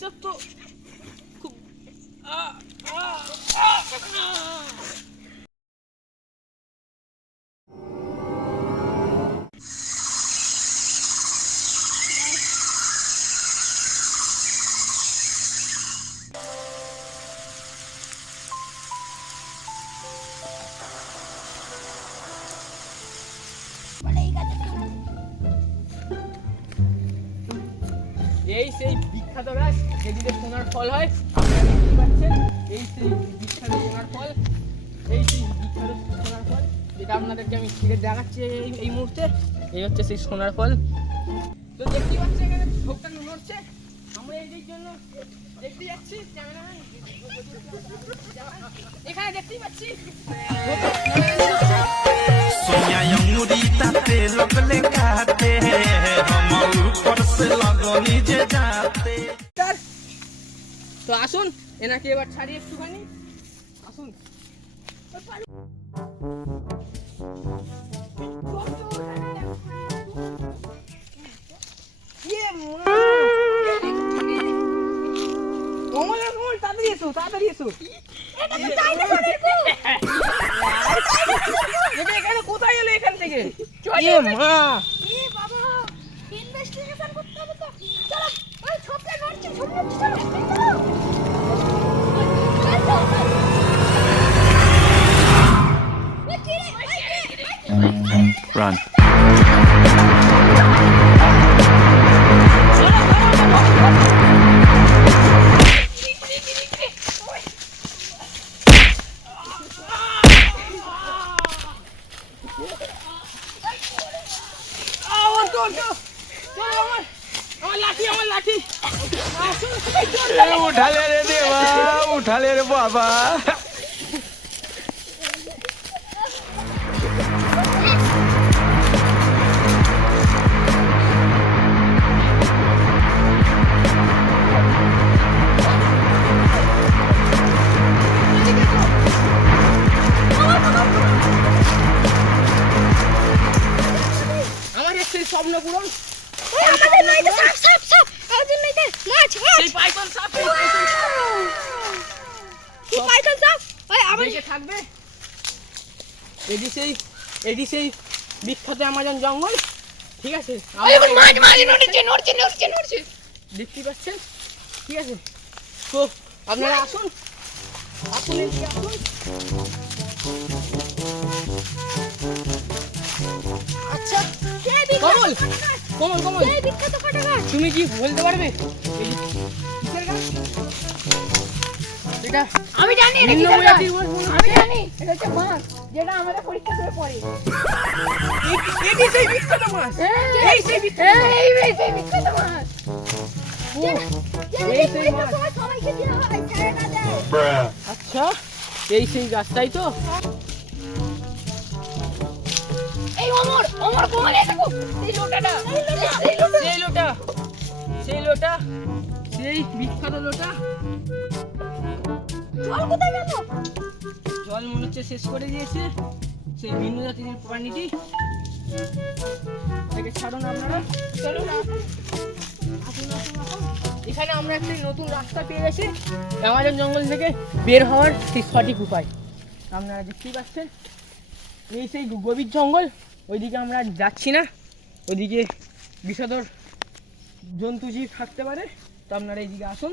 এইসব তো খুব এই সেই বিখ্যাত গাছ যেদিকে সোনার ফল হয়, আপনারা দেখতে পাচ্ছেন। এই সেই বিখ্যাত সোনার ফল, এই সেই বিখ্যাত সোনার ফল যেটা আপনাদেরকে আমি ছিঁড়ে দেখাচ্ছি এই মুহূর্তে। এই হচ্ছে সেই সোনার ফল। তো দেখতে পাচ্ছি এখানে ঝোঁকটা নড়ছে, আমরা এই জন্য দেখতে যাচ্ছি। ক্যামেরাম্যান এখানে দেখতেই পাচ্ছি তো আসুন এনাকে এবার ছাড়ি একটুখানি। আসুন তাড়াতাড়ি এসো, তাড়াতাড়ি এসো। এখানে কোথায় এলো? এখান থেকে মা Run. उठाले रे देवा, उठाले रे बाबा। আমার সেই স্বপ্ন পূরণ। আমাদের নইতে সাপ সাপ সাপ আমাদের নইতে মাছ মাছ সেই পাইথন সাপ, কি পাইথন সাপ ওই আবার বেঁচে থাকবে। এটি সেই বিখ্যাত অ্যামাজন জঙ্গল, ঠিক আছে? ওই মাছ মাছ নড়ছে নড়ছে নড়ছে নড়ছে দেখতে পাচ্ছেন, ঠিক আছে? তো আপনারা আসুন, আসুন এদিকে আসুন। আচ্ছা কে কমল, বিখ্যাত কমল, কমল, কে বিখ্যাত কাটা গাছ তুমি কি বলতে পারবে কিসের গাছ এটা? আমি জানি এটা নিম্ন কিসের গাছ প্রজাতির বল মনে আমি হচ্ছে। জানি এটা হচ্ছে মাছ যেটা আমাদের পরীক্ষা করে পড়ে এটি সেই বিখ্যাত মাছ, এই সেই বিখ্যাত মাছ। এই সেই বিখ্যাত মাছ ও, এই সেই মাছ। সবাইকে দেওয়া হয় ছেড়ে না দেয় আচ্ছা, এই সেই গাছটাই তো। এই অমর অমর কোমল এই দেখো এই লোটাটা সেই লোটা, সেই লোটা, সেই বিখ্যাত লোটা। জল কোথায় গেল জল মনে হচ্ছে শেষ করে দিয়েছে সেই ভিন্ন জাতির প্রাণীটি। এটাকে ছাড়ুন আপনারা, চলুন আসুন, আসুন, আসুন। এখানে আমরা একটি নতুন রাস্তা পেয়ে গেছি অ্যামাজন জঙ্গল থেকে বের হওয়ার সেই সঠিক উপায়। আপনারা দেখতেই পাচ্ছেন এই সেই গভীর জঙ্গল, ওইদিকে আমরা যাচ্ছি না, ওইদিকে বিষধর জন্তু জীব থাকতে পারে। তো আপনারা এইদিকে আসুন।